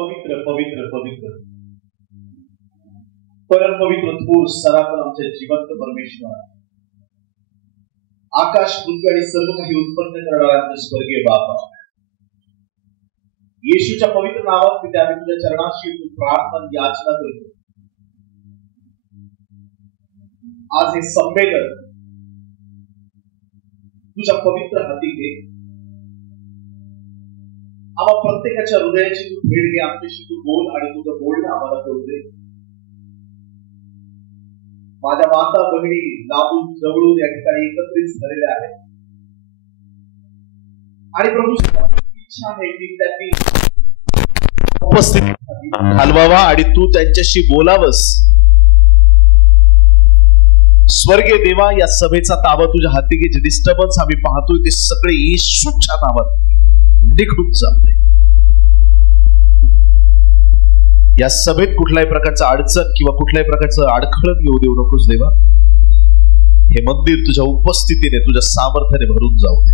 पवित्र पवित्र पवित्र परम पवित्र थोर सनातन आमचे जिवंत परमेश्वर, आकाश पृथ्वी आणि सर्व काही उत्पन्न करणारा स्वर्गीय बापा, येशूच्या पवित्र नावात पिता आम्ही तुझ्या चरणाशी प्रार्थना याचना करतो। आज हे संमेलन तुझ्या पवित्र हाती घे। आम्हा प्रत्येकाच्या हृदयाची तू भेट घे, आमच्याशी तू बोल आणि तुझं बोलणं आम्हाला करू दे। माझ्या माता बहिणी लांबून जवळून या ठिकाणी एकत्रित झालेल्या आहेत आणि प्रभू इच्छा आहे की त्यांनी उपस्थित हलवावा आणि तू त्यांच्याशी बोलावस। स्वर्गीय देवा, या सभेचा ताबा तुझ्या हाती घे। जे डिस्टर्बन्स आम्ही पाहतोय ते सगळे येशूच्या नावात निघून जाते। या सभेत कुठल्याही प्रकारचा अडचण किंवा कुठल्याही प्रकारचं अडखळण येऊ देऊ नकोस देवा। हे मंदिर तुझ्या उपस्थितीने तुझ्या सामर्थ्याने भरून जाऊ दे।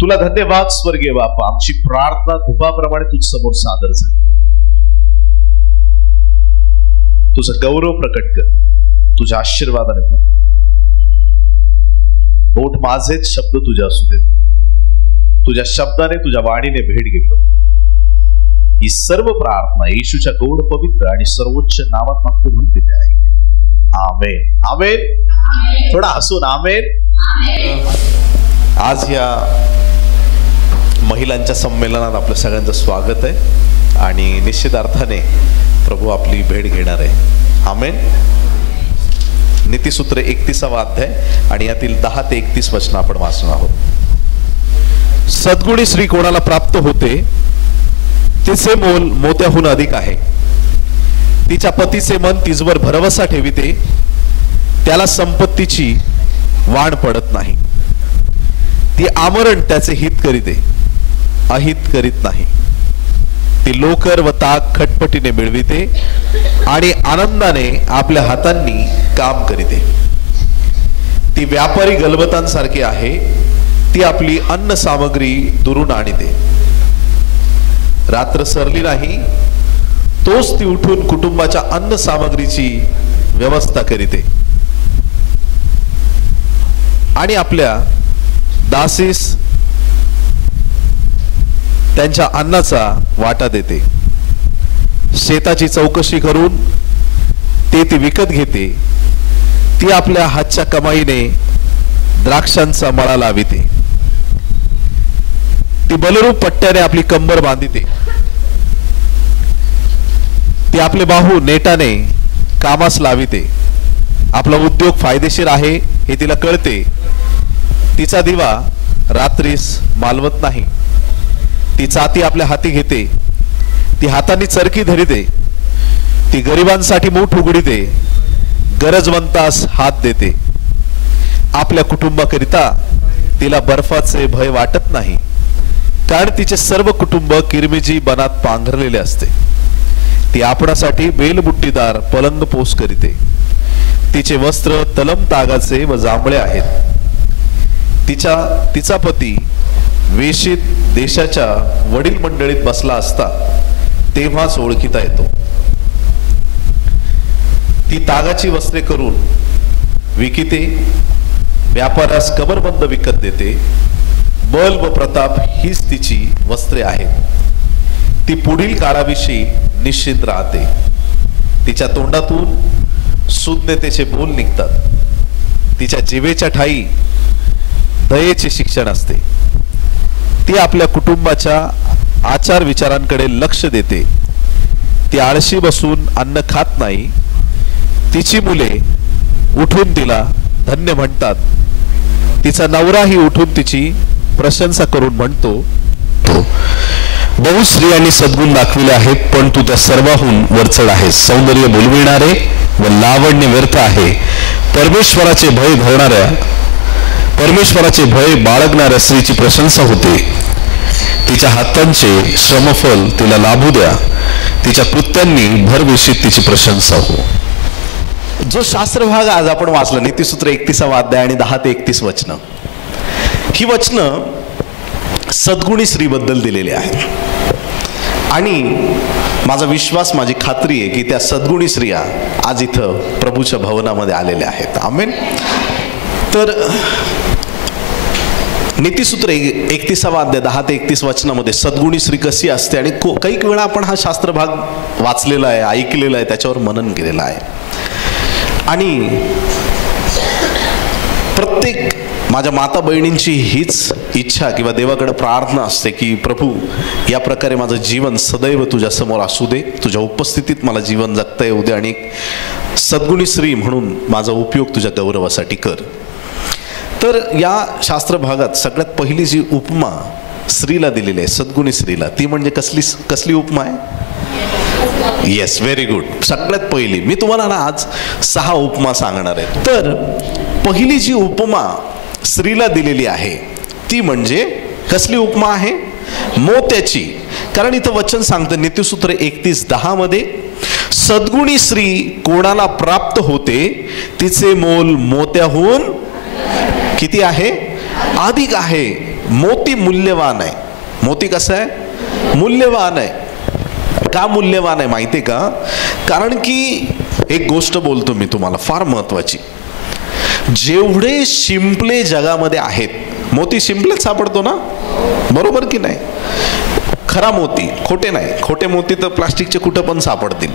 तुला धन्यवाद स्वर्गीय बापा। आमची प्रार्थना धुपाप्रमाणे तुझ समोर सादर झाली। तुझं गौरव प्रकट कर, तुझ्या आशीर्वादाने भर। ओठ माझेच शब्द तुझ्या असू दे। तुझ्या शब्दाने तुझ्या वाणीने भेट घेतो। ही सर्व प्रार्थना येशूच्या गौर पवित्र आणि सर्वोच्च नावात मागतो म्हणून देते आहे। आमेन आमेन। थोडा हसून आमेन। आज या महिलांच्या संमेलनात आपल्या सगळ्यांचं स्वागत आहे आणि निश्चित अर्थाने प्रभू आपली भेट घेणार आहे। आमेन। नीतिसूत्र 31वा अध्याय आणि यातील 10 ते 31 वचन आपण वाचणार आहोत। सद्गुणी स्त्री कोणाला प्राप्त होते तिचे मोल मोत्याहून अधिक आहे। तिच्या पतीचे मन तिजवर भरवसा ठेविते, त्याला संपत्तीची वाण पडत नाही। ती आमरण त्याचे हित करीते, अहित करीत नाही। ती लोकर व ताक खटपटीने मिळविते आणि आनंदाने आपल्या हातांनी काम करीते। ती व्यापारी गलबतांसारखी आहे, ती आपली अन्न सामग्री दुरून आणते। रात्र सरली नाही तोच ती उठून कुटुंबाच्या अन्न सामग्रीची व्यवस्था करीते आणि आपल्या दासीस त्यांच्या अन्नाचा वाटा देते। शेताची चौकशी करून ते ती विकत घेते। ती आपल्या हातच्या कमाईने द्राक्षांचा मळा लाविते। ती बलरूप पट्ट्याने आपली कंबर बांधिते। ती आपले बाहू नेटाने कामास लाविते। आपला उद्योग फायदेशीर आहे हे तिला कळते। तिचा दिवा रात्रीस मालवत नाही। ती चाती आपल्या हाती घेते। ती हातांनी चरखी धरिते। ती गरिबांसाठी मूठ उघडीते, गरजवंतास हात देते। आपल्या कुटुंबाकरिता तिला बर्फाचे भय वाटत नाही, कारण तिचे सर्व कुटुंब किरमिजी बनात पांघरलेले असते। ती आपणासाठी बेलबुट्टीदार पलंग पोस करीते। तिचे वस्त्र तलम तागाचे व जांभळे आहेत। तिचा पती वेशीत देशाच्या वडील मंडळीत बसला असता तेव्हाच ओळखीता येतो। ती तागाची वस्त्रे करून विकिते, व्यापारास कमरबंद विकत देते। बल व प्रताप हीच तिची वस्त्रे आहेत। ती पुढील काळाविषयी निश्चित राहते। तिच्या तोंडातून सुज्ञतेचे बोल निघतात। तिच्या जिभेच्या ठाई दयेचे शिक्षण असते। ती आपल्या कुटुंबाच्या आचार विचारांकडे लक्ष देते। ती आळशी बसून अन्न खात नाही। तिची मुले उठून तिला धन्य म्हणतात। तिचा नवराही उठून तिची प्रशंसा करून म्हणतो, बहु स्त्रियांनी सद्गुण दाखविले आहेत, पण तू त्या सर्वाहून वरचढ आहेस। सौंदर्य बोलविणारे व लावण्य व्यर्थ आहे। परमेश्वराचे भय बाळगणाऱ्या स्त्रीची प्रशंसा होते। तिच्या हातांचे श्रमफल तिला लाभू द्या। तिच्या कृत्यांनी भरवेशीत तिची प्रशंसा हो। जो शास्त्रभाग आज आपण वाचला, नीतिसूत्र 31वा अध्याय आणि 10 ते 31 वचन, ही वचनं सद्गुणी स्त्रीबद्दल दिलेली आहेत। आणि माझा विश्वास, माझी खात्री आहे की त्या सद्गुणी स्त्रिया आज इथं प्रभूच्या भवनामध्ये आलेल्या आहेत. आमेन. तर नीतिसूत्र 31वा अध्याय 10 ते 31 वचनामध्ये सद्गुणी स्त्री कशी असते, आणि काही वेळा आपण हा शास्त्र भाग वाचलेला आहे, ऐकलेला आहे, त्याच्यावर मनन केलेलं आहे. आणि प्रत्येक माझ्या माता बहिणींची हीच इच्छा किंवा देवाकडे प्रार्थना असते की प्रभू, या प्रकारे माझं जीवन सदैव तुझ्या समोर असू दे, तुझ्या उपस्थितीत मला जीवन जगता येऊ दे, आणि सद्गुणी स्त्री म्हणून माझा उपयोग तुझ्या गौरवासाठी कर. तर या शास्त्र भागात सगळ्यात पहिली जी उपमा स्त्रीला दिलेली आहे, सद्गुणी स्त्रीला, ती म्हणजे कसली उपमा आहे? Yes, very good. सगळ्यात पहिली मी तुम्हाला ना आज 6 उपमा सांगणार आहे. तर पहिली जी उपमा स्त्रीला दिलेली आहे ती म्हणजे कसली उपमा आहे? मोत्याची. कारण इथं वचन सांगतं नीतिसूत्र 31:10 मध्ये, सद्गुणी स्त्री कोणाला प्राप्त होते तिचे मोल मोत्याहून किती आहे? अधिक आहे. मोती मूल्यवान आहे. मोती कसं आहे? मूल्यवान आहे. का मूल्यवान आहे माहिती आहे का? कारण की एक गोष्ट बोलतो मी तुम्हाला फार महत्वाची. जेवढे शिंपले जगामध्ये आहेत, मोती शिंपलेच सापडतो ना, बरोबर की नाही? खरा मोती, खोटे नाही. खोटे मोती तर प्लास्टिकचे कुठं पण सापडतील,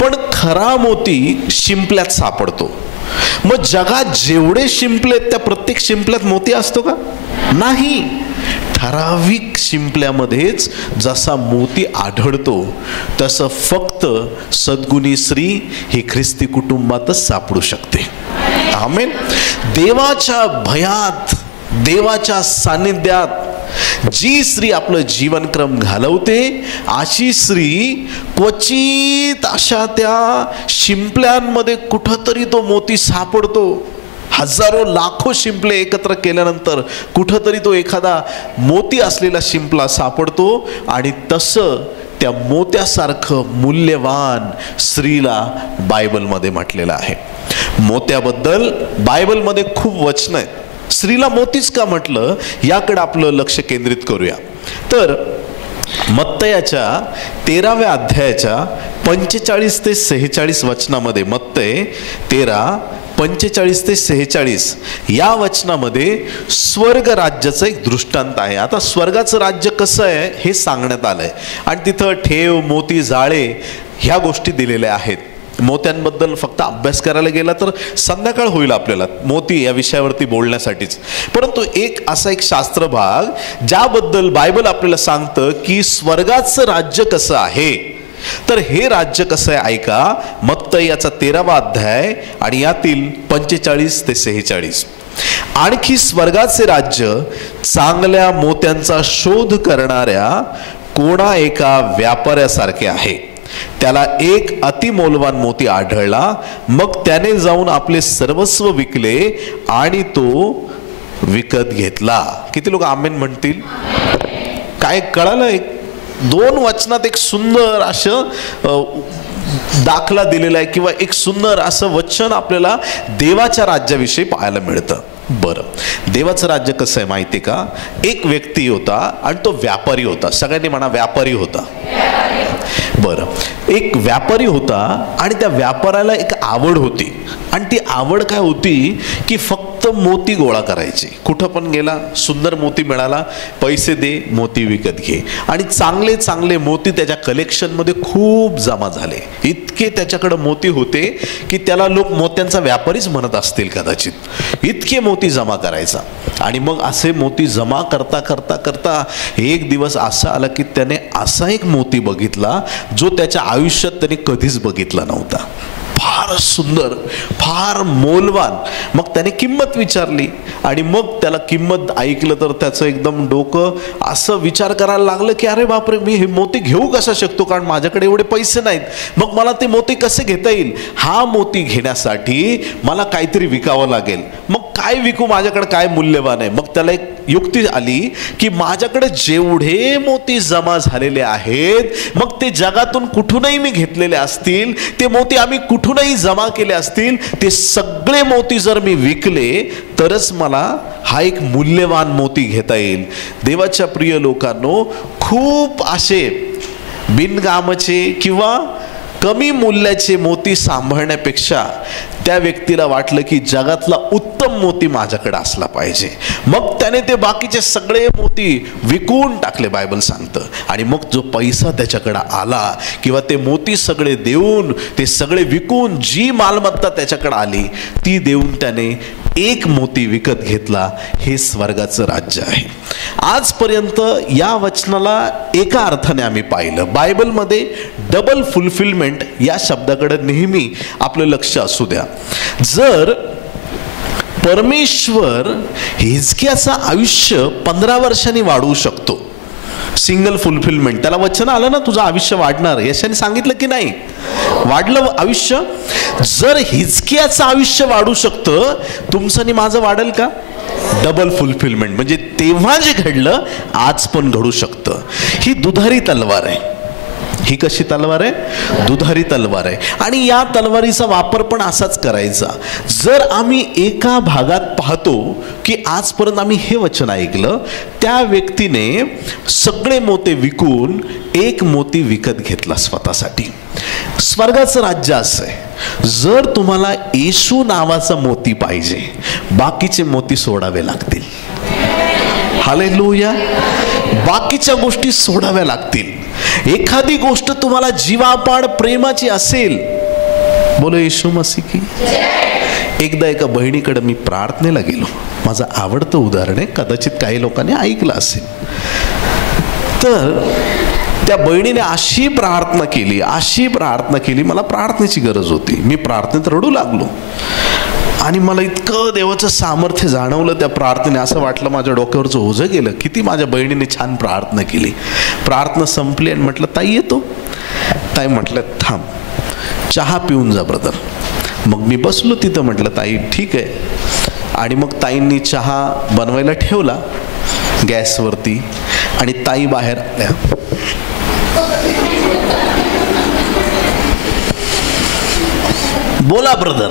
पण खरा मोती शिंपल्यात सापडतो. मग जगात जेवढे शिंपले त्या प्रत्येक शिंपल्यात मोती असतो का? नाही. ठराविक शिंपल्यामध्येच जसा मोती आढळतो तसं फक्त सद्गुणी स्त्री ही ख्रिस्ती कुटुंबातच सापडू शकते. आमेन. देवाच्या भयात, देवाच्या सानिध्यात जी स्त्री आपलं जीवनक्रम घालवते, अशी स्त्री क्वचित अशा त्या शिंपल्यांमध्ये कुठंतरी तो मोती सापडतो. हजारो लाखो शिंपले एकत्र केल्यानंतर कुठंतरी तो एखादा मोती असलेला शिंपला सापडतो, आणि तसं त्या मोत्यासारखं मूल्यवान स्त्रीला बायबलमध्ये म्हटलेलं आहे. मोत्याबद्दल बायबलमध्ये खूप वचन आहेत. स्त्रीला मोतीच का म्हटलं याकडे आपलं लक्ष केंद्रित करूया. तर मत्तयाच्या 13व्या अध्यायाच्या 45 ते 46 वचनामध्ये, मत्तय 13:45 ते 46 या वचनामध्ये स्वर्ग राज्याचं एक दृष्टांत आहे. आता स्वर्गाचं राज्य कसं आहे हे सांगण्यात आलंय, आणि तिथं ठेव, मोती, जाळे ह्या गोष्टी दिलेल्या आहेत. मोत्यांबद्दल फक्त अभ्यास करायला गेला तर संध्याकाळ होईल आपल्याला मोती या विषयावरती बोलण्यासाठीच. परंतु असा एक शास्त्र भाग ज्याबद्दल बायबल आपल्याला सांगतं की स्वर्गाचं राज्य कसं आहे. तर हे राज्य कसं आहे ऐका. मत्तई याचा 13वा अध्याय आणि यातील 45 ते 46. आणखी स्वर्गाचे राज्य चांगल्या मोत्यांचा शोध करणाऱ्या कोणा एका व्यापाऱ्यासारखे आहे. त्याला एक अतिमौल्यवान मोती आढळला, मग त्याने जाऊन आपले सर्वस्व विकले आणि तो विकत घेतला. किती लोक आमेन म्हणतील? काय कळालं? 2 वचनात एक सुंदर असं दाखला दिलेला आहे, किंवा एक सुंदर असं वचन आपल्याला देवाच्या राज्याविषयी पाहायला मिळतं. बरं, देवाचं राज्य कसं आहे माहिती का? एक व्यक्ती होता आणि तो व्यापारी होता. सगळ्यांनी म्हणा व्यापारी होता. बरं, एक व्यापारी होता आणि त्या व्यापाऱ्याला एक आवड होती, आणि ती आवड काय होती की फक्त मोती गोळा करायची. कुठं पण गेला, सुंदर मोती मिळाला, पैसे दे, मोती विकत घे. आणि चांगले चांगले मोती त्याच्या कलेक्शनमध्ये खूप जमा झाले. इतके त्याच्याकडे मोती होते की त्याला लोक मोत्यांचा व्यापारीच म्हणत असतील कदाचित. इतके मोती जमा करायचा. आणि मग असे मोती जमा करता करता करता एक दिवस असा आला की त्याने असा एक मोती बघितला जो त्याच्या आयुष्यात त्याने कधीच बघितला नव्हता. फार सुंदर, फार मौल्यवान. मग त्याने किंमत विचारली, आणि मग त्याला किंमत ऐकलं तर त्याचं एकदम डोकं असं विचार करायला लागलं की अरे बापरे, मी हे मोती घेऊ कसा शकतो, कारण माझ्याकडे एवढे पैसे नाहीत. मग मला ते मोती कसे घेता येईल? हा मोती घेण्यासाठी मला काहीतरी विकावं लागेल. मग काय विकू, माझ्याकडे काय मूल्यवान आहे? मग त्याला एक युक्ती आली की माझ्याकडे जेवढे मोती जमा झालेले आहेत, मग ते जगातून कुठूनही मी घेतलेले असतील, ते मोती आम्ही कुठूनही जमा केले असतील, ते सगळे मोती जर मी विकले तरच मला हा एक मूल्यवान मोती घेता येईल. देवाच्या प्रिय लोकांनो, खूप असे बिनकामाचे किंवा कमी मूल्याचे मोती सांभाळण्यापेक्षा त्या व्यक्तीला वाटलं की जगातला उत्तम मोती माझ्याकडे असला पाहिजे, मग त्याने ते बाकीचे सगळे मोती विकून टाकले बायबल सांगतं. आणि मग जो पैसा त्याच्याकडे आला किंवा ते मोती सगळे देऊन, ते सगळे विकून जी मालमत्ता त्याच्याकडे आली ती देऊन त्याने एक मोती विकत घेतला. हे स्वर्गाचं राज्य आहे. आजपर्यंत या वचनाला एका अर्थाने आम्ही पाहिलं. बायबलमध्ये डबल फुलफिलमेंट या शब्दाकडे नेहमी आपलं लक्ष असू द्या. जर परमेश्वर हिजकियाचं आयुष्य 15 वर्षांनी वाढवू शकतो, सिंगल फुलफिलमेंट, त्याला वचन आलं ना तुझं आयुष्य वाढणार, यशाने सांगितलं की नाही, वाढलं आयुष्य. जर हिजकियाचं आयुष्य वाढू शकतं, तुमचं आणि माझं वाढेल का? Double fulfilment. म्हणजे तेव्हा जे घडलं आज पण घडू शकतं. ही दुधारी तलवार आहे. ही कशी तलवार आहे? दुधारी तलवार आहे. आणि या तलवारीचा वापर पण असाच करायचा. जर आम्ही एका भागात पाहतो की आजपर्यंत आम्ही हे वचन ऐकलं, त्या व्यक्तीने सगळे मोती विकून एक मोती विकत घेतला स्वतःसाठी. स्वर्गाचं राज्य असं आहे, जर तुम्हाला येशू नावाचा मोती पाहिजे, बाकीचे मोती सोडावे लागतील. हालेलुया. बाकीच्या गोष्टी सोडाव्या लागतील. एखादी गोष्ट तुम्हाला जीवापाड प्रेमाची असेल, बोलो येशू मसीह की. एकदा एका बहिणीकडे मी प्रार्थनेला गेलो. माझं आवडतं उदाहरण आहे, कदाचित काही लोकांनी ऐकलं असेल. तर त्या बहिणीने अशी प्रार्थना केली, मला प्रार्थनेची गरज होती. मी प्रार्थनेत रडू लागलो आणि मला इतकं देवाचं सामर्थ्य जाणवलं त्या प्रार्थनेने. असं वाटलं माझ्या डोक्यावरचं ओझं गेलं. किती माझ्या बहिणीने छान प्रार्थना केली. प्रार्थना संपली आणि म्हटलं ताई येतो. ताई म्हटलं थांब, चहा पिऊन जा ब्रदर. मग मी बसलो तिथं. म्हटलं ताई ठीक आहे. आणि मग ताईंनी चहा बनवायला ठेवला गॅसवरती आणि ताई बाहेर आल्या. बोला ब्रदर.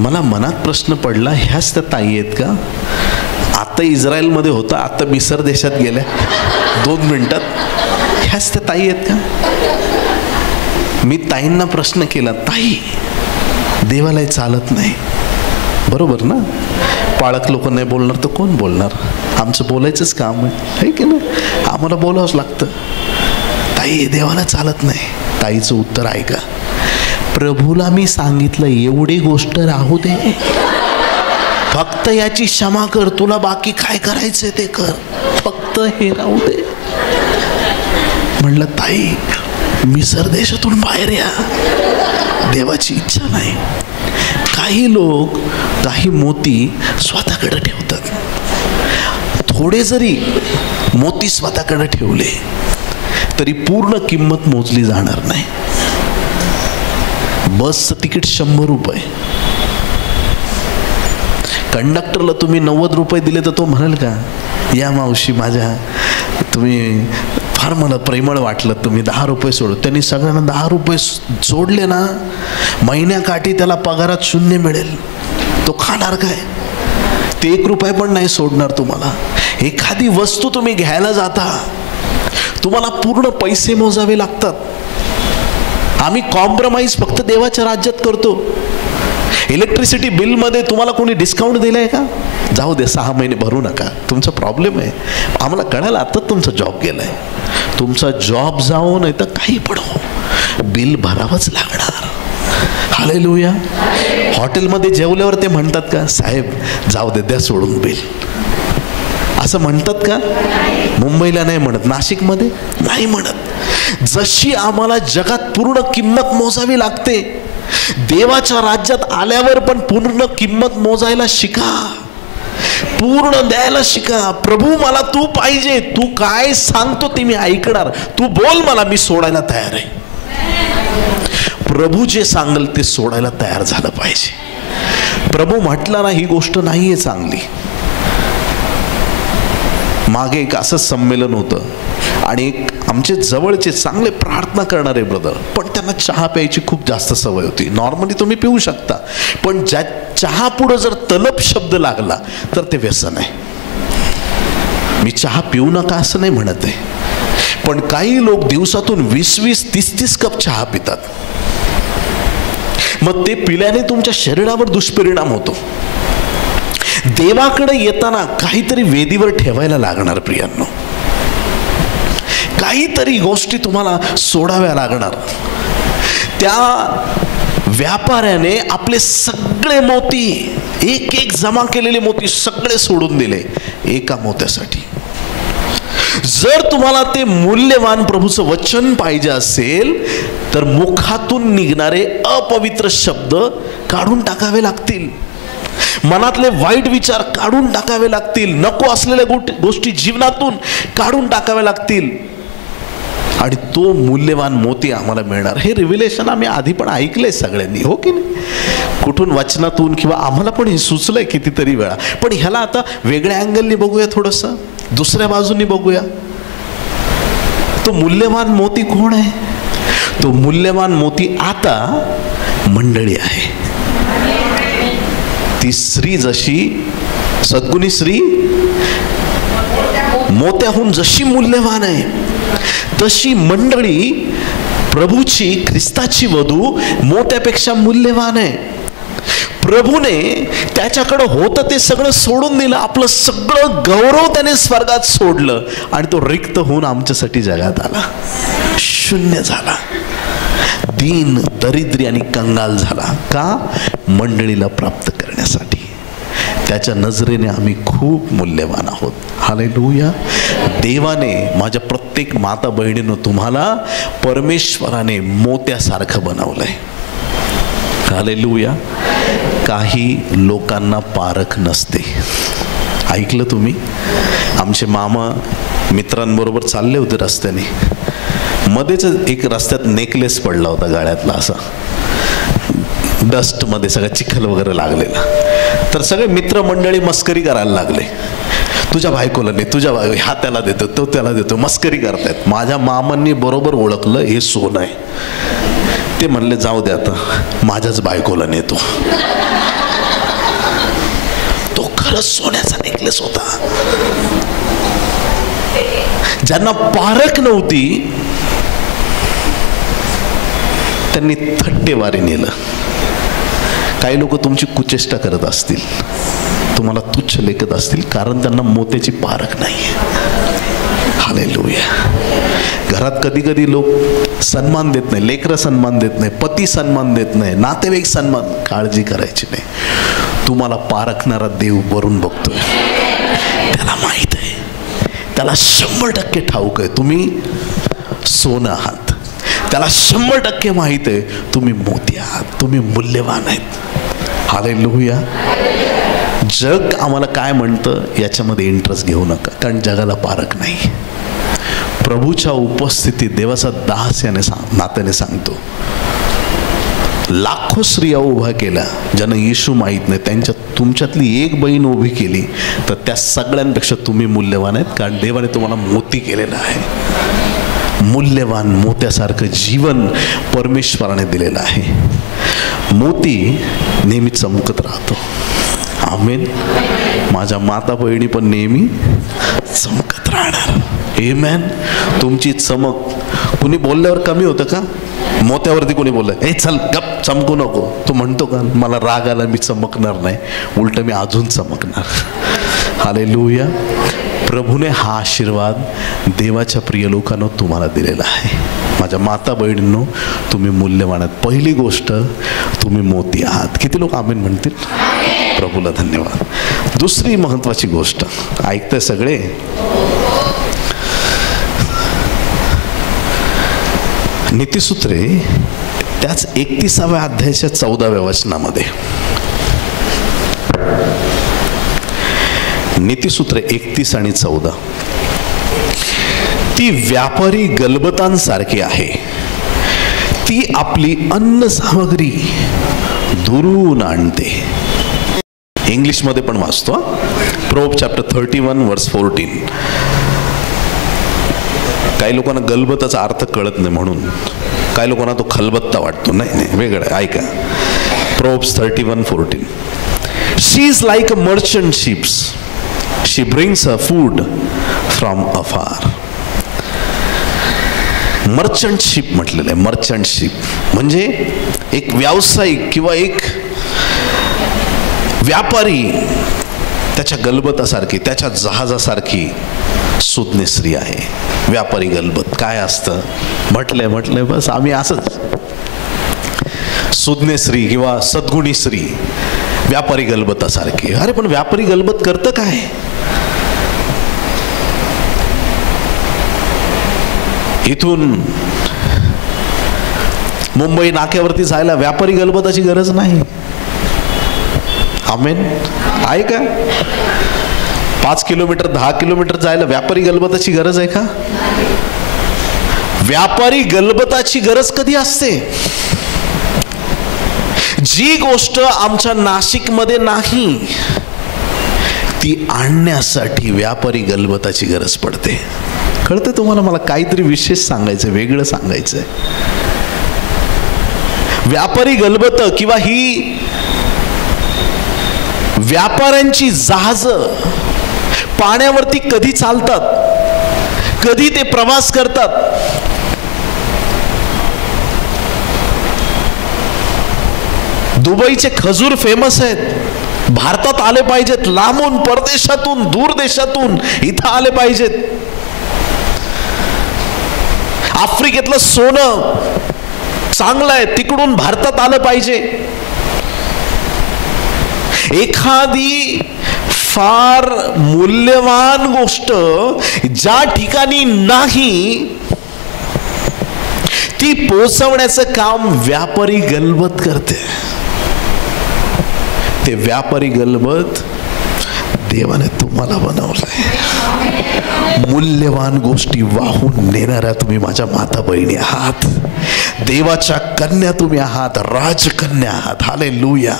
मला मनात प्रश्न पडला, ह्याच त्या ताई आहेत का? आता इस्रायलमध्ये होता, आता मिसर देशात गेल्या 2 मिनिटात. ह्याच त्या ताई आहेत का? मी ताईंना प्रश्न केला, ताई देवालाही चालत नाही, बरोबर ना? पाळक लोक नाही बोलणार तर कोण बोलणार? आमचं बोलायचंच काम आहे की नाही? आम्हाला बोलावंच लागतं. ताई देवाला चालत नाही. ताईचं उत्तर ऐका, प्रभूला मी सांगितलं एवढी गोष्ट राहू दे, फक्त याची क्षमा कर, तुला बाकी काय करायचंय ते कर, फक्त हे राहू दे. म्हणलं ताई मिसर देशातून बाहेर या, देवाची इच्छा नाही. काही लोक काही मोती स्वतःकडे ठेवतात. थोडे जरी मोती स्वतःकडे ठेवले तरी पूर्ण किंमत मोजली जाणार नाही. बसचं तिकीट 100 रुपये. कंडक्टरला तुम्ही 90 रुपये दिले तर तो म्हणाल का, या मावशी माझ्या, तुम्ही फार मला प्रेमळ वाटलं, तुम्ही 10 रुपये सोडू. त्यांनी सगळ्यांना 10 रुपये सोडले ना, महिन्याकाठी त्याला पगारात 0 मिळेल. तो खाणार काय? ते 1 रुपये पण नाही सोडणार तुम्हाला. एखादी वस्तू तुम्ही घ्यायला जाता, तुम्हाला पूर्ण पैसे मोजावे लागतात. आम्ही कॉम्प्रोमाइज फक्त देवाच्या राज्यात करतो. इलेक्ट्रिसिटी बिलमध्ये तुम्हाला कोणी डिस्काउंट दिलाय का? जाऊ दे, 6 महिने भरू नका, तुमचा प्रॉब्लेम आहे. आम्हाला कळालं आता तुमचा जॉब गेलाय. तुमचा जॉब जाओ नाही तर काही पडो, बिल भरावंच लागणार. हालेलुया. हॉटेलमध्ये जेवल्यावर ते म्हणतात का, साहेब जाऊ दे, द्या सोडून बिल, असं म्हणतात का? मुंबईला नाही म्हणत, नाशिकमध्ये नाही म्हणत. जशी आम्हाला जगात पूर्ण किंमत मोजावी लागते, देवाच्या राज्यात आल्यावर पण पूर्ण किंमत मोजायला शिका, पूर्ण द्यायला शिका. प्रभू मला तू पाहिजे, तू काय सांगतो ते मी ऐकणार, तू बोल मला, मी सोडायला तयार आहे. प्रभू जे सांगेल ते सोडायला तयार झालं पाहिजे. प्रभू म्हटला ना ही गोष्ट नाहीये चांगली. मागे एक असं संमेलन होतं आणि एक आमचे जवळचे चांगले प्रार्थना करणारे ब्रदर, पण त्यांना चहा प्यायची खूप जास्त सवय होती. नॉर्मली तुम्ही पिऊ शकता, पण ज्या चहा पुढं जर तलप शब्द लागला तर ते व्यसन आहे. मी चहा पिऊ नका असं नाही म्हणत आहे, पण काही लोक दिवसातून 20-20, 30-30 कप चहा पितात. मग ते पिल्याने तुमच्या शरीरावर दुष्परिणाम होतो. देवाकडे येताना काहीतरी वेदीवर ठेवायला लागणार प्रियांनो. काहीतरी गोष्टी तुम्हाला सोडाव्या लागणार. त्या व्यापाऱ्याने आपले सगळे मोती, एक एक जमा केलेले मोती सगळे सोडून दिले एका मोत्यासाठी. जर तुम्हाला ते मूल्यवान प्रभूचं वचन पाहिजे असेल तर मुखातून निघणारे अपवित्र शब्द काढून टाकावे लागतील. मनातले वाईट विचार काढून टाकावे लागतील. नको असलेल्या गोष्टी जीवनातून काढून टाकाव्या लागतील. आणि तो मूल्यवान मोती आम्हाला मिळणार. हे रिव्हिलेशन आम्ही आधी पण ऐकलंय सगळ्यांनी, हो की नाही? कुठून वचनातून, किंवा आम्हाला पण हे सुचलंय कितीतरी वेळा. पण ह्याला आता वेगळ्या अँगलनी बघूया, थोडंसं दुसऱ्या बाजूनी बघूया. तो मूल्यवान मोती कोण आहे? तो मूल्यवान मोती आता मंडळी आहे. ती स्त्री जशी सद्गुणी स्त्री मोत्याहून जशी मूल्यवान आहे, तशी मंडळी प्रभूची, ख्रिस्ताची वधू मोत्यापेक्षा मूल्यवान आहे. प्रभूने त्याच्याकडे होतं ते सगळं सोडून दिलं. आपलं सगळं गौरव त्याने स्वर्गात सोडलं आणि तो रिक्त होऊन आमच्यासाठी जगात आला. शून्य झाला, दीन, दरिद्री आणि कंगाल झाला. का? मंडळीला प्राप्त करण्यासाठी. त्याच्या नजरेने आम्ही खूप मूल्यवान आहोत. हालेलुया. देवाने, माझ्या प्रत्येक माता बहिणीनं, तुम्हाला परमेश्वराने मोत्यासारखं बनवलंय. हालेलुया. काही लोकांना पारख नसते. ऐकलं तुम्ही? आमचे मामा मित्रांबरोबर चालले होते रस्त्याने. मध्येच एक रस्त्यात नेकलेस पडला होता गळ्यातला, असा डस्टमध्ये सगळं चिखल वगैरे लागलेला. तर सगळे मित्रमंडळी मस्करी करायला लागले. तुझ्या बायकोला नाही, तुझ्या हा त्याला देतो, तो त्याला देतो, मस्करी करतायत. माझ्या मामांनी बरोबर ओळखलं हे सोनं आहे. ते म्हणले जाऊ दे, आता माझ्याच बायकोला नेतो. तो खरंच सोन्याचा नेकलेस होता. ज्यांना पारख नव्हती त्यांनी थट्टेवारी नेलं. काही लोक तुमची कुचेष्टा करत असतील, तुम्हाला तुच्छ लेखत असतील, कारण त्यांना मोत्याची पारख नाही. हालेलुया. घरात कधी कधी लोक सन्मान देत नाही, लेकरं सन्मान देत नाही, पती सन्मान देत नाही, नातेवाईक सन्मान. काळजी करायची नाही. तुम्हाला पारखणारा देव वरून बघतोय. त्याला माहित आहे, त्याला 100% ठाऊक आहे तुम्ही सोनं आहात. त्याला 100% माहित आहे तुम्ही मोती आहात, तुम्ही मूल्यवान आहेत. हालेलुया. जग आम्हाला काय म्हणतं याच्यामध्ये इंटरेस्ट घेऊ नका, कारण जगाला पारख नाही. प्रभूच्या उपस्थितीत देवाचा दास याने नात्याने सांगतो, लाखो स्त्रिया उभा केल्या ज्यांना येशू माहीत नाही, त्यांच्यात तुमच्यातली एक बहीण उभी केली तर त्या सगळ्यांपेक्षा तुम्ही मूल्यवान आहेत, कारण देवाने तुम्हाला मोती केलेला आहे. मूल्यवान मोत्यासारखं जीवन परमेश्वराने दिलेलं आहे. मोती नेहमी चमकत राहतो. आमेन. माझ्या माता बहिणी पण नेहमी चमकत राहणार. आमेन. तुमची चमक कुणी बोलल्यावर कमी होतं का? मोत्यावरती कोणी बोललं ए चल गप चमकू नको, तो म्हणतो का मला राग आला मी चमकणार नाही, उलट मी अजून चमकणार. हालेलुया. प्रभूने हा आशीर्वाद देवाच्या प्रिय लोकांनो तुम्हाला दिलेला आहे. माझ्या माता बहिणींनो, तुम्ही मूल्यवान आहात. पहिली गोष्ट, तुम्ही मोती आहात. किती लोक आमेन म्हणतील? प्रभूला धन्यवाद. दुसरी महत्वाची गोष्ट, ऐकताय सगळे? नीतिसूत्रे त्याच 31व्या अध्यायाच्या 14व्या वचनामध्ये, नीतिसूत्रे 31 आणि 14, ती व्यापारी गलबतांसारखी आहे, ती आपली अन्न सामग्री दुरून आणते. इंग्लिश मध्ये पण वाचतो. प्रोब चॅप्टर 31 वर्स 14. काही लोकांना गलबताचा अर्थ कळत नाही, म्हणून काही लोकांना तो खलबत्ता वाटतो. नाही नाही, वेगळं. ऐका, probes 31:14. She is like a merchant ships, she brings a food from अफार. मर्चंटशिप म्हटलेलं आहे. मर्चंटशिप म्हणजे एक व्यावसायिक किंवा एक व्यापारी त्याच्या गलबतासारखी, त्याच्या जहाजासारखी सुज्ञ स्त्री आहे. व्यापारी गलबत काय असतं म्हटलंय बस आम्ही असंच. सुज्ञ स्त्री किंवा सद्गुणी स्त्री व्यापारी गलबतासारखी. अरे पण व्यापारी गलबत करतं काय? इथून मुंबई नाक्यावरती जायला व्यापारी गलबताची गरज नाही. आमेन आहे का? 5 किलोमीटर 10 किलोमीटर जायला व्यापारी गलबताची गरज आहे का? व्यापारी गलबताची गरज कधी असते? जी गोष्ट आमच्या नाशिकमध्ये नाही ती आणण्यासाठी व्यापारी गलबताची गरज पडते. कळतं तुम्हाला? मला काहीतरी विशेष सांगायचं, वेगळं सांगायचंय. व्यापारी गलबत किंवा ही व्यापाऱ्यांची जहाज पाण्यावरती कधी चालतात, कधी ते प्रवास करतात. दुबईचे खजूर फेमस आहेत, भारतात आले पाहिजेत. लांबून परदेशातून दूर देशातून इथं आले पाहिजेत. आफ्रिकेतलं सोनं चांगलं आहे, तिकडून भारतात आलं पाहिजे. एखादी फार मूल्यवान गोष्ट ज्या ठिकाणी नाही ती पोचवण्याचं काम व्यापारी गलबत करते. ते व्यापारी गलबत देवाने तुम्हाला बनवलंय. मूल्यवान गोष्टी वाहून नेणाऱ्या तुम्ही माझ्या माता बहिणी आहात. देवाच्या कन्या तुम्ही आहात, राजकन्या आहात. हालेलुया.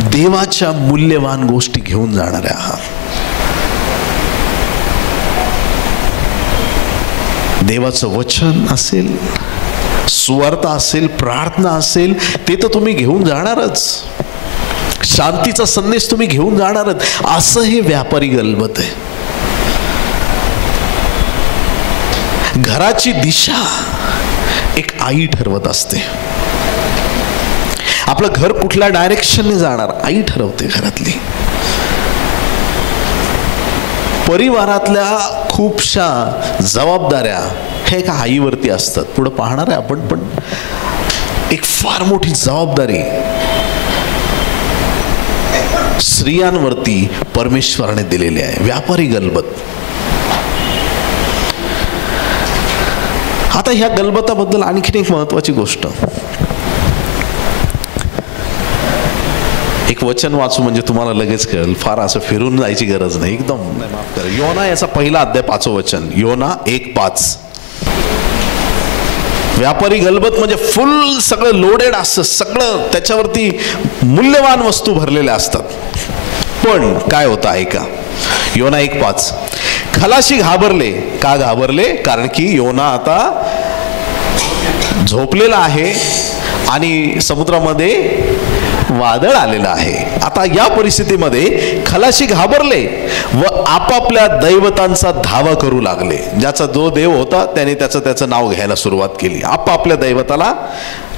देवाच्या मूल्यवान गोष्टी घेऊन जाणाऱ्या आहात. देवाचं वचन असेल, सुवार्ता असेल, प्रार्थना असेल, ते तर तुम्ही घेऊन जाणारच. शांतीचा संदेश तुम्ही घेऊन जाणारच. असं हे व्यापारी गलबत आहे. घराची दिशा एक आई ठरवत असते. आपलं घर कुठल्या डायरेक्शनने जाणार आई ठरवते. घरातली परिवारातल्या खूपशा जबाबदाऱ्या हे एका आईवरती असतात. पुढे पाहणार आहे आपण, पण एक फार मोठी जबाबदारी स्त्रियांवरती परमेश्वराने दिलेली आहे. व्यापारी गलबत. आता ह्या गलबताबद्दल आणखीन एक महत्वाची गोष्ट, एक वचन वाचू म्हणजे तुम्हाला लगेच कळेल. फार असं फिरून जायची गरज नाही. एकदम माफ करा. योना याचा पहिला अध्याय 5 वचन. योना 1:5. व्यापारी गलबत म्हणजे फुल सगळं लोडेड असतं, सगळं त्याच्यावरती मूल्यवान वस्तू भरलेल्या असतात. पण काय होतं ऐका. योना 1:5. खलाशी घाबरले. का घाबरले? कारण की योना आता झोपलेला आहे आणि समुद्रामध्ये वादळ आलेलं आहे. आता या परिस्थितीमध्ये खलाशी घाबरले व आपापल्या दैवतांचा धावा करू लागले. ज्याचा जो देव होता त्याने त्याचं नाव घ्यायला सुरुवात केली. आपापल्या दैवताला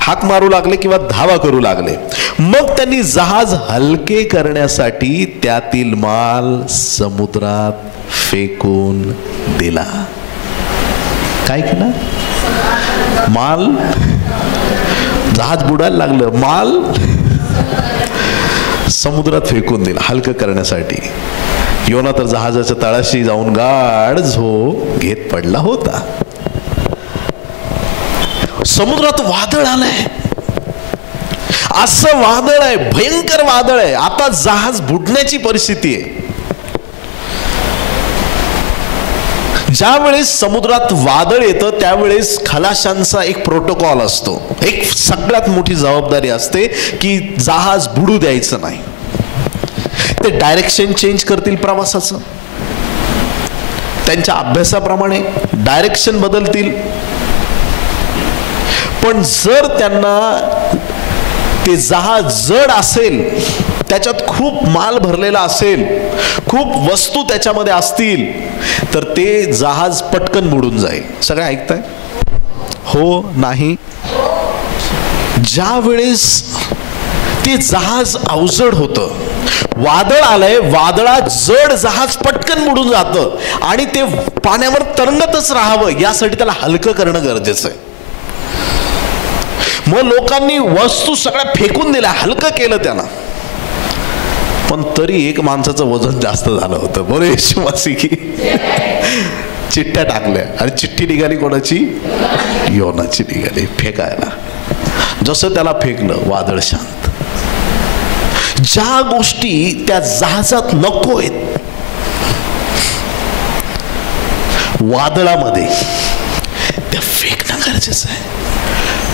हाक मारू लागले किंवा धावा करू लागले. मग त्यांनी जहाज हलके करण्यासाठी त्यातील माल समुद्रात फेकून दिला. काय केलं? माल, जहाज बुडायला लागलं, माल समुद्रात फेकून दिला हलकं करण्यासाठी. योना तर जहाजाच्या तळाशी जाऊन गाढ झोप घेत पडला होता. समुद्रात वादळ आलंय. असं वादळ आहे, भयंकर वादळ आहे. आता जहाज बुडण्याची परिस्थिती आहे. ज्या वेळेस समुद्रात वादळ येतं त्यावेळेस खलाशांचा एक प्रोटोकॉल असतो. एक सगळ्यात मोठी जबाबदारी असते की जहाज बुडू द्यायचं नाही. ते डायरेक्शन चेंज करतील प्रवासाचं, त्यांच्या अभ्यासाप्रमाणे डायरेक्शन बदलतील. पण जर त्यांना ते जहाज जड असेल, त्याच्यात खूप माल भरलेला असेल, खूप वस्तू त्याच्यामध्ये असतील, तर ते जहाज पटकन बुडून जाईल. सगळे ऐकताय? हो नाही. ज्या वेळेस ते जहाज अवजड होतं, वादळ आलंय, वादळात जड जहाज पटकन बुडून जातं आणि ते पाण्यावर तरंगतच राहावं यासाठी त्याला हलकं करणं गरजेचं आहे. मग लोकांनी वस्तू सगळ्या फेकून दिल्या, हलकं केलं त्याला, पण तरी एक माणसाचं वजन जास्त झालं होतं. बरं येशू मसीह की चिठ्ठ्या टाकल्या आणि चिठ्ठी निघाली कोणाची? योनाची निघाली फेकायला. जसं त्याला फेकलं वादळ शांत. ज्या गोष्टी त्या जहाजात नको आहेत वादळामध्ये त्या फेकणं गरजेचं आहे.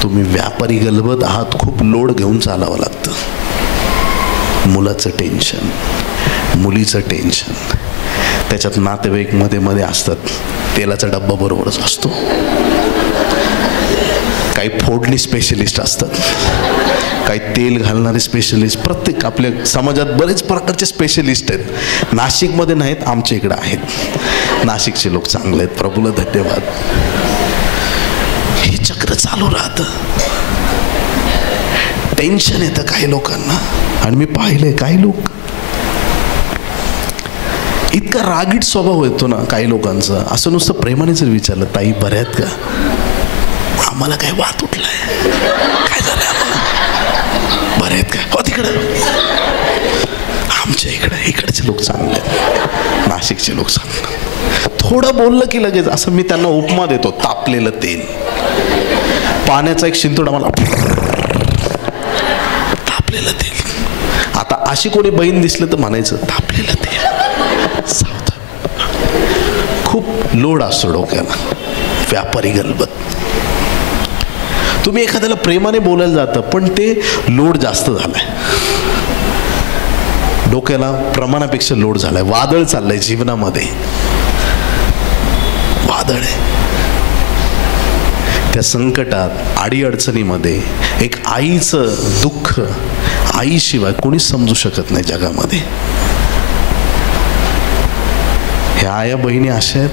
तुम्ही व्यापारी गलबत आहात, खूप लोड घेऊन चालावं लागतं. मुलाचं टेन्शन, मुलीचं टेन्शन, त्याच्यात नातेवाईक मध्ये मध्ये असतात, तेलाचा डब्बा बरोबरच असतो, काही फोडणी स्पेशलिस्ट असतात, काही तेल घालणारे स्पेशलिस्ट. प्रत्येक आपल्या समाजात बरेच प्रकारचे स्पेशलिस्ट आहेत. नाशिकमध्ये नाहीत, आमच्या इकडे आहेत. नाशिकचे लोक चांगले आहेत, प्रभूला धन्यवाद. हे चक्र चालू राहतं. टेन्शन येतं काही लोकांना, आणि मी पाहिलंय काही लोक इतका रागीट स्वभाव येतो ना काही लोकांचा. असं नुसतं प्रेमाने जर विचारलं, ताई बऱ्या आहेत का, आम्हाला काय वाद उठलाय, काय झालंय आम्हाला, बरे आहेत का, हो तिकडं. आमच्या इकडचे लोक चांगले आहेत, नाशिकचे लोक चांगले. थोडं बोललं की लगेच असं मी त्यांना उपमा देतो, तापलेलं तेल, पाण्याचा एक शिंतोडा, मला तापलेलं तेल. आता अशी कोणी बहीण दिसलं तर म्हणायचं तापलेलं तेल. खूप लोड असतो डोक्याला, व्यापारी गलबत. तुम्ही एखाद्याला प्रेमाने बोलायला जातं, पण ते लोड जास्त झालाय, डोक्याला प्रमाणापेक्षा लोड झालाय. वादळ चाललंय जीवनामध्ये, वादळ आहे. त्या संकटात, अडीअडचणीमध्ये एक आईचं दुःख, आईशिवाय कोणीच समजू शकत नाही जगामध्ये. ह्या आया बहिणी अशा आहेत,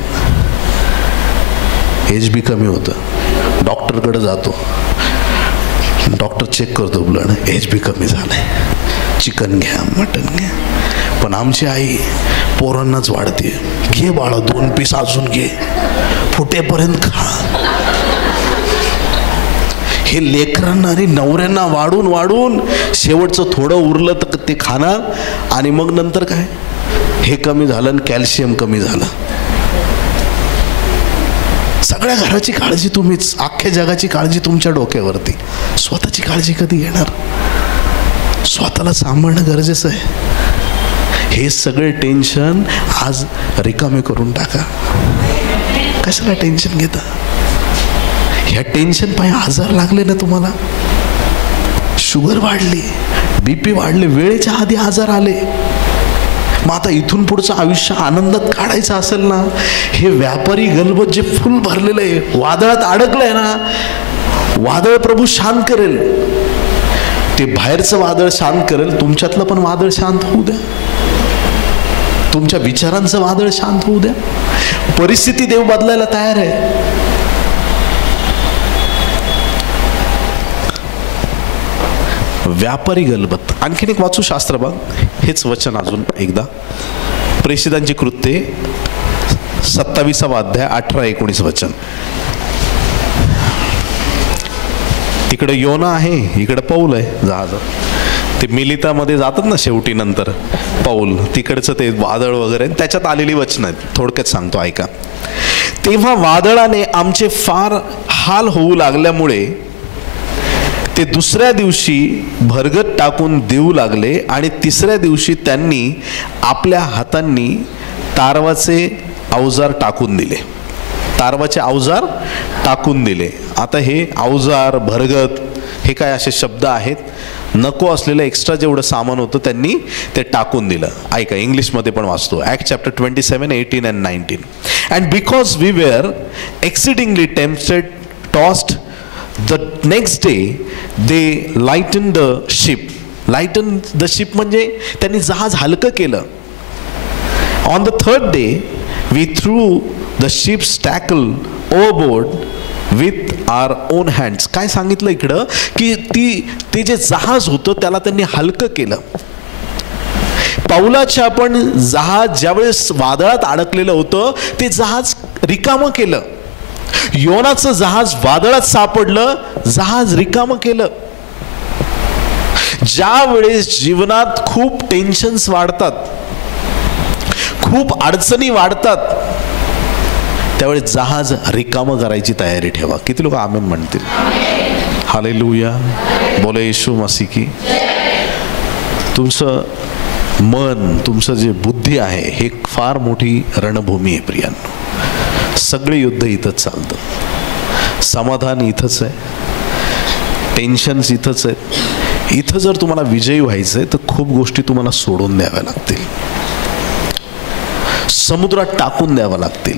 एज बी कमी होतं, डॉक्टरकडे जातो, डॉक्टर चेक करतो ब्लड, एज बी कमी झालंय, चिकन घ्या, मटन घ्या. पण आमची आई पोरांनाच वाढते, घे बाळा 2 पीस अजून घे, फुटेपर्यंत खा. हे लेकरांना आणि नवऱ्यांना वाढून वाढून शेवटचं थोडं उरलं तर ते खाणार, आणि मग नंतर काय, हे कमी झालं आणि कॅल्शियम कमी झालं. सगळ्या घराची काळजी तुम्हीच, अख्ख्या जगाची काळजी तुमच्या डोक्यावरती. स्वतःची काळजी कधी घेणार? स्वतःला सांभाळणं गरजेचं आहे. हे सगळे टेन्शन आज रिकामे करून टाका. कशाला टेन्शन घेता? ह्या टेन्शन पायी आजार लागले ना तुम्हाला, शुगर वाढली, बीपी वाढले, वेळेच्या आधी आजार आले. मग आता इथून पुढचं आयुष्य आनंदात काढायचं असेल ना, हे व्यापारी गलबत जे फुल भरलेलं आहे, वादळात अडकलंय ना, वादळ प्रभू शांत करेल. ते बाहेरचं वादळ शांत करेल, तुमच्यातलं पण वादळ शांत होऊ द्या. तुमच्या विचारांचं वादळ शांत होऊ द्या. परिस्थिती देव बदलायला तयार आहे. व्यापारी गलबत. आणखीन एक वाचू शास्त्र बघ, हेच वचन अजून एकदा. प्रेषितांची कृत्ये 27 अध्याय 18-19 वचन. इकडे योना आहे, इकडे पौल आहे जहाज. ते मिलितामध्ये जातात ना शेवटी नंतर पौल, तिकडचं ते वादळ वगैरे, त्याच्यात आलेली वचन आहेत. थोडक्यात सांगतो ऐका. तेव्हा वादळाने आमचे फार हाल होऊ लागल्यामुळे ते दुसऱ्या दिवशी भरगत टाकून देऊ लागले, आणि तिसऱ्या दिवशी त्यांनी आपल्या हातांनी तारवाचे अवजार टाकून दिले. तारवाचे अवजार टाकून दिले. आता हे अवजार, भरगत हे काय असे शब्द आहेत. नको असलेलं एक्स्ट्रा जेवढं सामान होतं त्यांनी ते टाकून दिलं. ऐका, इंग्लिशमध्ये पण वाचतो. Act chapter 27, 18 and 19. And because we were exceedingly tempted, tossed, the next day they lightened the ship. Lighten the ship म्हणजे त्यांनी जहाज हलकं केलं. On the third day we threw the ship's tackle overboard with our own hands. काय सांगितलं इकडं की ते जे जहाज होतं त्याला त्यांनी हलकं केलं. पौलाच्या पण जहाज ज्यावेळेस वादळात अडकलेलं होतं ते जहाज रिकामं केलं. योनाचं जहाज वादळात सापडलं, जहाज रिकामं केलं. ज्या वेळेस जीवनात खूप टेन्शन्स वाढतात, खूप अडचणी वाढतात, त्यावेळेस जहाज रिकामं करायची तयारी ठेवा. किती लोक आमेन म्हणतील? हालेलुया, बोले येशू मसीह की. तुमचं मन, तुमचं जे बुद्धी आहे हे फार मोठी रणभूमी आहे प्रियांनो. सगळे युद्ध इथंच चालतं. समाधान इथंच आहे, टेन्शन्स इथंच आहेत. इथं जर तुम्हाला विजयी व्हायचं आहे तर खूप गोष्टी तुम्हाला सोडून द्याव्या लागतील, समुद्रात टाकून द्याव्या लागतील.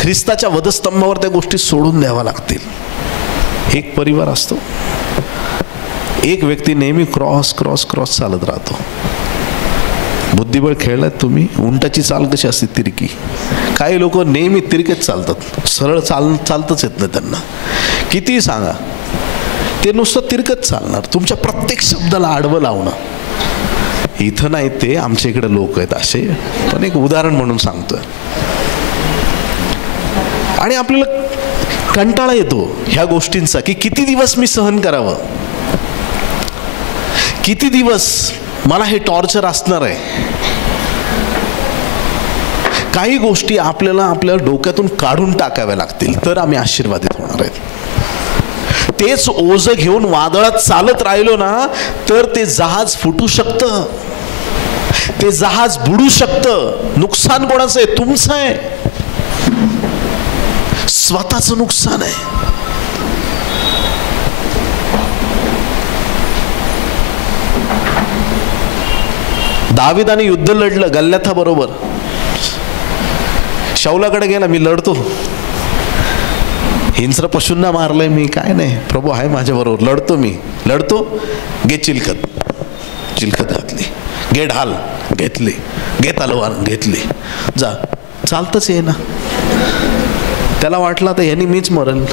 ख्रिस्ताच्या वधस्तंभावर त्या गोष्टी सोडून द्याव्या लागतील. एक परिवार असतो, एक व्यक्ती नेहमी क्रॉस क्रॉस क्रॉस चालत राहतो. बुद्धिबळ खेळलात तुम्ही? उंटाची चाल कशी असते? तिरकी. काही लोक नेहमी तिरकेच चालतात, सरळ चालतच येत नाही त्यांना. किती सांगा ते नुसतं तिरकत चालणार. तुमच्या प्रत्येक शब्दाला आडवं लावणं. इथं नाही, ते आमच्या इकडे लोक आहेत असे, पण एक उदाहरण म्हणून सांगतोय. आणि आपल्याला कंटाळा येतो ह्या गोष्टींचा की किती दिवस मी सहन करावं, किती दिवस मला हे टॉर्चर असणार आहे. काही गोष्टी आपल्याला आपल्या डोक्यातून काढून टाकाव्या लागतील तर आम्ही आशीर्वादित होणार आहेत. तेच ओझं घेऊन वादळात चालत राहिलो ना तर ते जहाज फुटू शकतं, ते जहाज बुडू शकतं. नुकसान कोणाचं आहे? तुमचं आहे, स्वतःचं नुकसान आहे. दाविदाने युद्ध लढलं गल्ल्याथा बरोबर. शाऊलाकडे गेला, मी लढतो, हिंस्र पशूंना मारलंय मी, काय नाही, प्रभू आहे माझ्या बरोबर, लढतो, मी लढतो. घे चिलखत, चिलखत घातली, घे ढाल घेतली, घे तलवार घेतली, जा. चालतच आहे ना. त्याला वाटलं तर यांनी मीच मरल.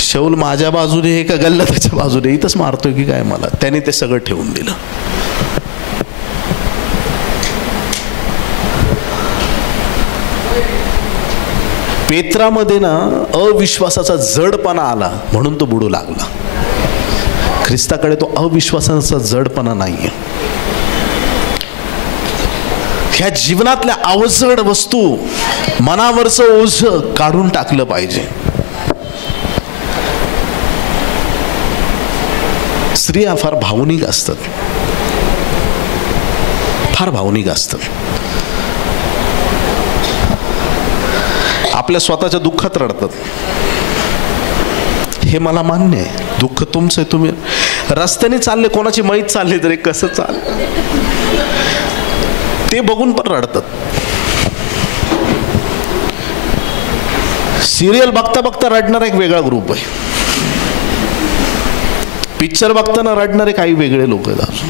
शौल माझ्या बाजूने आहे का गल्ल्याथाच्या बाजूने, इथंच मारतोय की काय मला. त्याने ते सगळं ठेवून दिलं. पेत्रामध्ये ना अविश्वासाचा जडपणा आला म्हणून तो बुडू लागला. ख्रिस्ताकडे तो अविश्वासाचा जडपणा नाहीये. ह्या जीवनातल्या अवजड वस्तू, मनावरचं ओझं काढून टाकलं पाहिजे. स्त्रिया फार भावनिक असतात, फार भावनिक असतात. आपल्या स्वतःच्या दुःखात रडतात. हे मला मान्य आहे, दुःख तुमचं आहे. तुम्ही रस्त्याने चालले, कोणाची मैत चालली तरी कसं चाल, ते बघून पण रडतात. सिरियल बघता बघता रडणारा एक वेगळा ग्रुप आहे. पिक्चर बघताना रडणारे काही वेगळे लोक आहेत.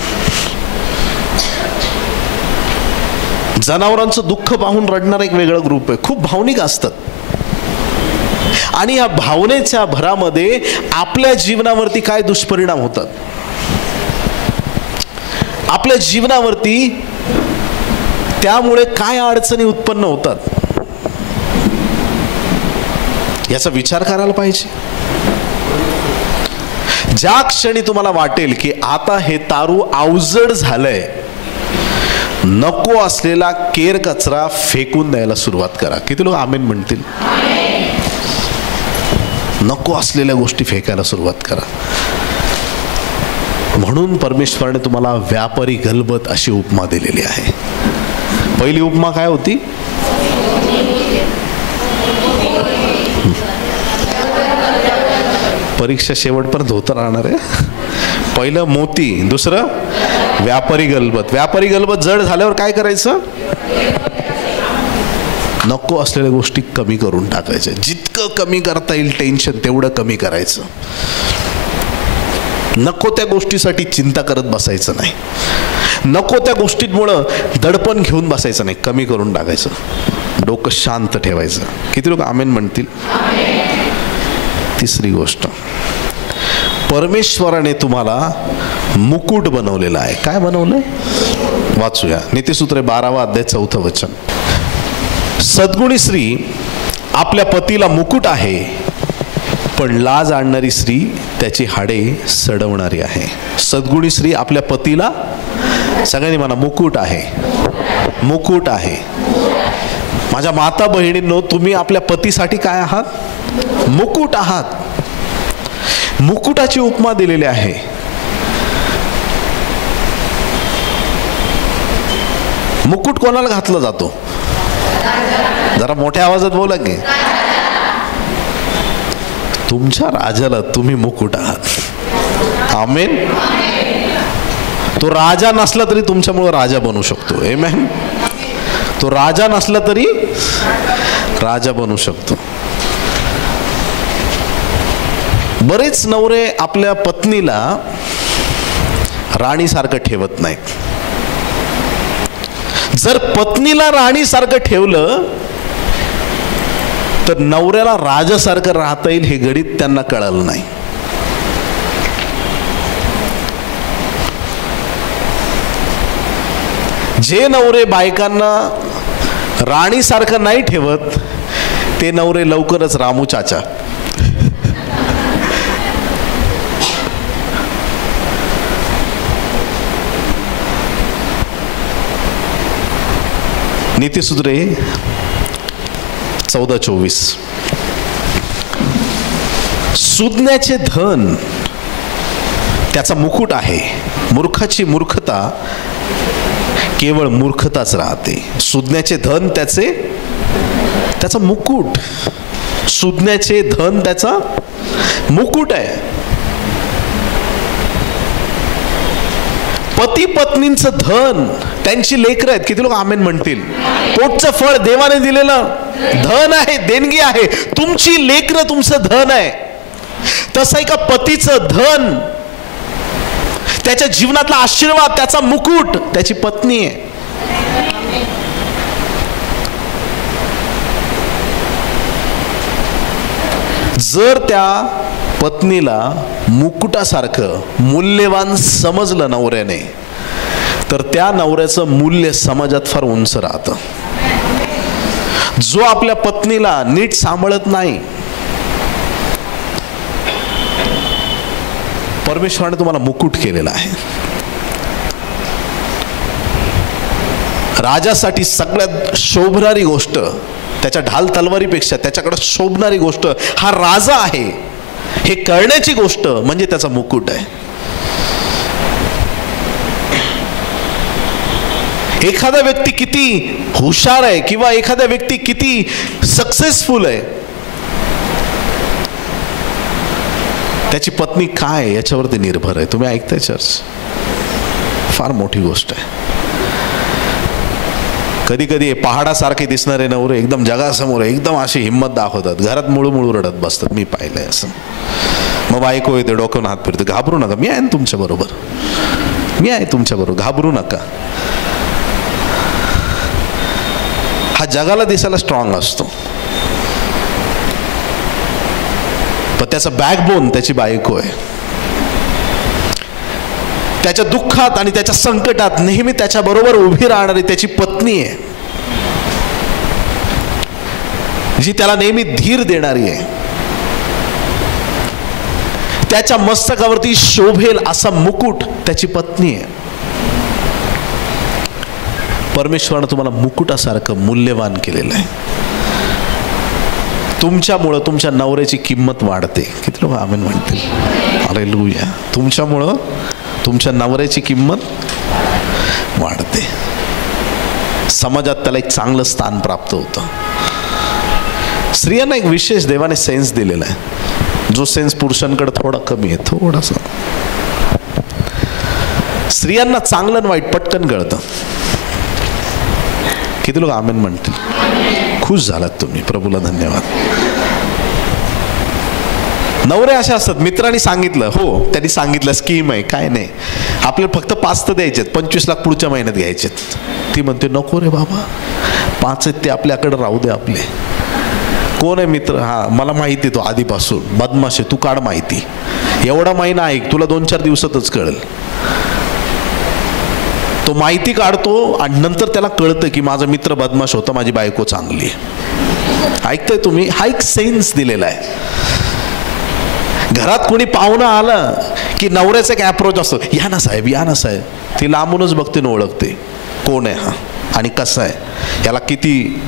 जनावरांचं दुःख पाहून रडणारा एक वेगळा ग्रुप आहे. खूप भावनिक असतात. आणि या भावनेच्या भरामध्ये आपल्या जीवनावरती काय दुष्परिणाम होतात, आपल्या जीवनावरती त्यामुळे काय अडचणी उत्पन्न होतात, याचा विचार करायला पाहिजे. ज्या क्षणी तुम्हाला वाटेल की आता हे तारू अवजड झालंय, नको असलेला केर कचरा फेकून द्यायला सुरुवात करा. किती लोक आमेन म्हणतील? नको असलेल्या गोष्टी फेकायला सुरुवात करा. म्हणून परमेश्वराने तुम्हाला व्यापारी गलबत अशी उपमा दिलेली आहे. पहिली उपमा काय होती? परीक्षा शेवटपर्यंत होतं राहणार आहे. पहिलं मोती, दुसरं व्यापारी गलबत. व्यापारी गलबत जड झाल्यावर काय करायचं? नको असलेल्या गोष्टी कमी करून टाकायच्या. जितकं कमी करता येईल टेन्शन तेवढं कमी करायचं. नको त्या गोष्टीसाठी चिंता करत बसायचं नाही. नको त्या गोष्टींमुळं दडपण घेऊन बसायचं नाही, कमी करून टाकायचं. डोकं शांत ठेवायचं. किती लोक आमेन म्हणतील? तिसरी गोष्ट, परमेश्वराने तुम्हाला मुकुट बनवलेला आहे. काय बनवलंय? वाचूया नीतिसूत्रे 12वा अध्याय 4थं वचन. सद्गुणी स्त्री आपल्या पतीला मुकुट आहे, पण लाज आणणारी स्त्री त्याची हाडे सडवणारी आहे. सद्गुणी स्त्री आपल्या पतीला, सगळ्यांनी म्हणा, मुकुट आहे. मुकुट आहे. माझ्या माता बहिणींनो, तुम्ही आपल्या पतीसाठी काय आहात? मुकुट आहात. मुकुटाची उपमा दिलेली आहे. मुकुट कोणाला घातला जातो? जरा मोठ्या आवाजात बोला की. तुमच्या राजाला तुम्ही मुकुट आहात. आमेन. तो राजा नसला तरी तुमच्यामुळे राजा बनू शकतो. आमेन. तो राजा नसला तरी राजा बनू शकतो. बरेच नवरे आपल्या पत्नीला राणीसारखं ठेवत नाहीत. जर पत्नीला राणीसारखं ठेवलं तर नवऱ्याला राजासारखं राहता येईल हे गणित त्यांना कळलं नाही. जे नवरे बायकांना राणीसारखं नाही ठेवत ते नवरे लवकरच रामू चाचा. नीतिसूत्रे 14:24. सुज्ञाचे धन त्याचा मुकुट आहे, मूर्खाची मूर्खता केवळ मूर्खताच राहते. सुज्ञाचे धन त्याचा मुकुट. सुज्ञाचे धन त्याचा मुकुट आहे. पती पत्नींचं धन त्यांची लेकरं आहेत. किती लोक आमेन म्हणतील? पोटचं फळ देवाने दिलेलं धन आहे, देणगी आहे. तुमची लेकरं तुमचं धन आहे. तसं एका पतीचं धन, त्याच्या जीवनातला आशीर्वाद, त्याचा मुकुट त्याची पत्नी आहे. जर त्या पत्नीला मुकुटासारखं मूल्यवान समजलं नवऱ्याने, तर त्या नवऱ्याचं मूल्य समाजात फार उंच राहतं. जो आपल्या पत्नीला नीट सांभाळत नाही, परमेश्वराने तुम्हाला मुकुट केलेला आहे. राजासाठी सगळ्यात शोभणारी गोष्ट, त्याच्या ढाल तलवारीपेक्षा त्याच्याकडे शोभणारी गोष्ट हा राजा आहे हे कळण्याची गोष्ट म्हणजे त्याचा मुकुट आहे. एखादा व्यक्ती किती हुशार आहे किंवा एखादा व्यक्ती किती सक्सेसफुल आहे, त्याची पत्नी काय याच्यावरती निर्भर आहे. तुम्ही ऐकताय चर्च? फार मोठी गोष्ट आहे. कधी कधी पहाडासारखे दिसणारे नवरे एकदम जगासमोर एकदम अशी हिंमत दाखवतात, घरात मुळू रडत बसतात. मी पाहिलंय असं. मग बायको येते, डोक्यावर हात फिरते, घाबरू नका, मी आहे ना तुमच्या बरोबर, मी आहे तुमच्या बरोबर, घाबरू नका. हा जगाला दिसायला स्ट्रॉंग असतो, पण त्याचा बॅकबोन त्याची बायको आहे. त्याच्या दुःखात आणि त्याच्या संकटात नेहमी त्याच्या बरोबर उभी राहणारी त्याची पत्नी आहे, जी त्याला नेहमी धीर देणारी आहे. त्याच्या मस्तकावरती शोभेल असा मुकुट त्याची पत्नी आहे. परमेश्वराने तुम्हाला मुकुटासारखं मूल्यवान केलेलं आहे. तुमच्यामुळं तुमच्या नवऱ्याची किंमत वाढते. किती लोक आमेन म्हणतील? हालेलुया. तुमच्यामुळं तुमच्या नवऱ्याची किंमत वाढते. समाजात त्याला एक चांगलं स्थान प्राप्त होतं. स्त्रियांना एक विशेष देवाने सेन्स दिलेला आहे, जो सेन्स पुरुषांकडे थोडा कमी आहे, थोडासा. स्त्रियांना चांगलं आणि वाईट पटकन कळतं. किती लोक आमेन म्हणतील? खुश झालात तुम्ही, प्रभूला धन्यवाद. नवरे असे असतात, मित्रांनी सांगितलं, हो त्यांनी सांगितलं स्कीम आहे, काय नाही, आपल्याला फक्त 5 तर द्यायचेत, 25 लाख पुढच्या महिन्यात घ्यायचेत. ती म्हणते नको रे बाबा, 5 आहेत ते आपल्याकडे राहू दे आपले. कोण आहे मित्र? हा मला माहिती, तो आधीपासून बदमाश आहे, तू काढ माहिती, एवढा महिना ऐक, तुला 2-4 दिवसातच कळेल. तो माहिती काढतो आणि नंतर त्याला कळतं की माझा मित्र बदमाश होता, माझी बायको चांगली आहे. ऐकताय तुम्ही? हा एक सेन्स दिलेला आहे. घरात कोणी पाहुणं आलं की नवऱ्याचा एक अप्रोच असतो, या ना साहेब, या ना साहेब. ती लांबूनच बघते न ओळखते कोण आहे हा आणि कसा आहे, याला किती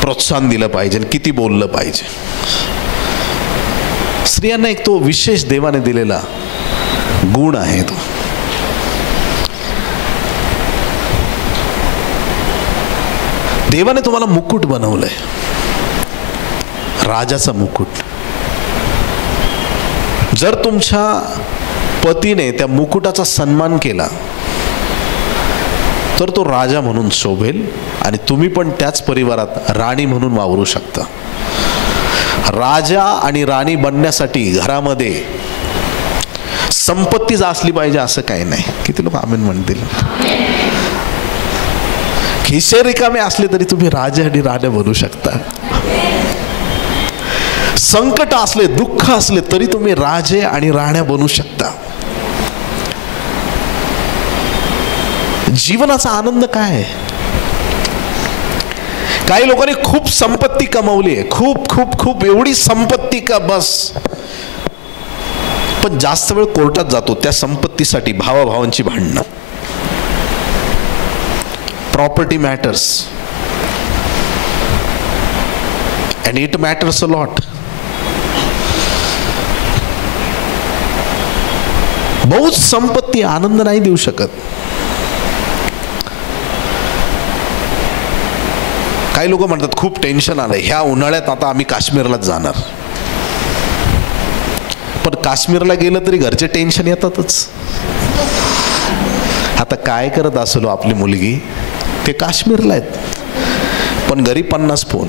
प्रोत्साहन दिलं पाहिजे, किती बोललं पाहिजे. स्त्रियांना एक तो विशेष देवाने दिलेला गुण आहे तो. देवाने तुम्हाला मुकुट बनवलंय, राजाचा मुकुट. जर तुमच्या पतीने त्या मुकुटाचा सन्मान केला तर तो राजा म्हणून शोभेल आणि तुम्ही पण त्याच परिवारात राणी म्हणून वावरू शकता. राजा आणि राणी बनण्यासाठी घरामध्ये संपत्तीच असली पाहिजे असं काही नाही. किती लोक आमेन म्हणतील? खिसे रिकामे असले तरी तुम्ही राजा आणि राण्या बनू शकता. संकट असले, दुःख असले तरी तुम्ही राजे आणि राण्या बनू शकता. जीवनाचा आनंद काय आहे? काही लोकांनी खूप संपत्ती कमावली आहे, खूप खूप खूप, एवढी संपत्ती का बस. पण जास्त वेळ कोर्टात जातो त्या संपत्तीसाठी, भावाभावांची भांडणं. Property matters and it matters a lot. बहुत संपत्ती आनंद नाही देऊ शकत. काही लोक म्हणतात खूप टेन्शन आलंय, ह्या उन्हाळ्यात आता आम्ही काश्मीरलाच जाणार. पण काश्मीरला गेलं तरी घरचे टेन्शन येतातच. आता काय करत असलो आपली मुलगी, ते काश्मीरला आहेत पण घरी 50 फोन.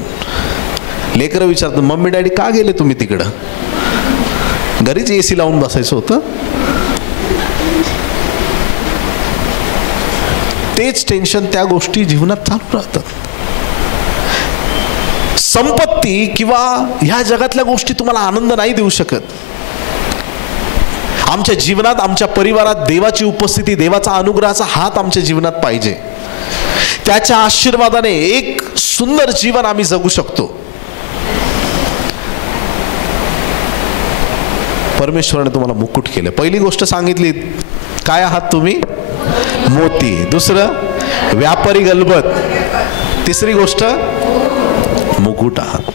लेकरं विचारतात मम्मी डॅडी का गेले तुम्ही तिकडं? घरीच AC लावून बसायचं होतं. तेच टेन्शन, त्या गोष्टी जीवनात चालू राहतात. संपत्ती किंवा ह्या जगातल्या गोष्टी तुम्हाला आनंद नाही देऊ शकत. आमच्या जीवनात, आमच्या परिवारात देवाची उपस्थिती, देवाचा अनुग्रहाचा हात आमच्या जीवनात पाहिजे. त्याच्या आशीर्वादाने एक सुंदर जीवन आम्ही जगू शकतो. परमेश्वराने तुम्हाला मुकुट केलं. पहिली गोष्ट सांगितली, काय आहात तुम्ही? मोती. दुसरं व्यापारी गलबत. तिसरी गोष्ट मुकुट आहात.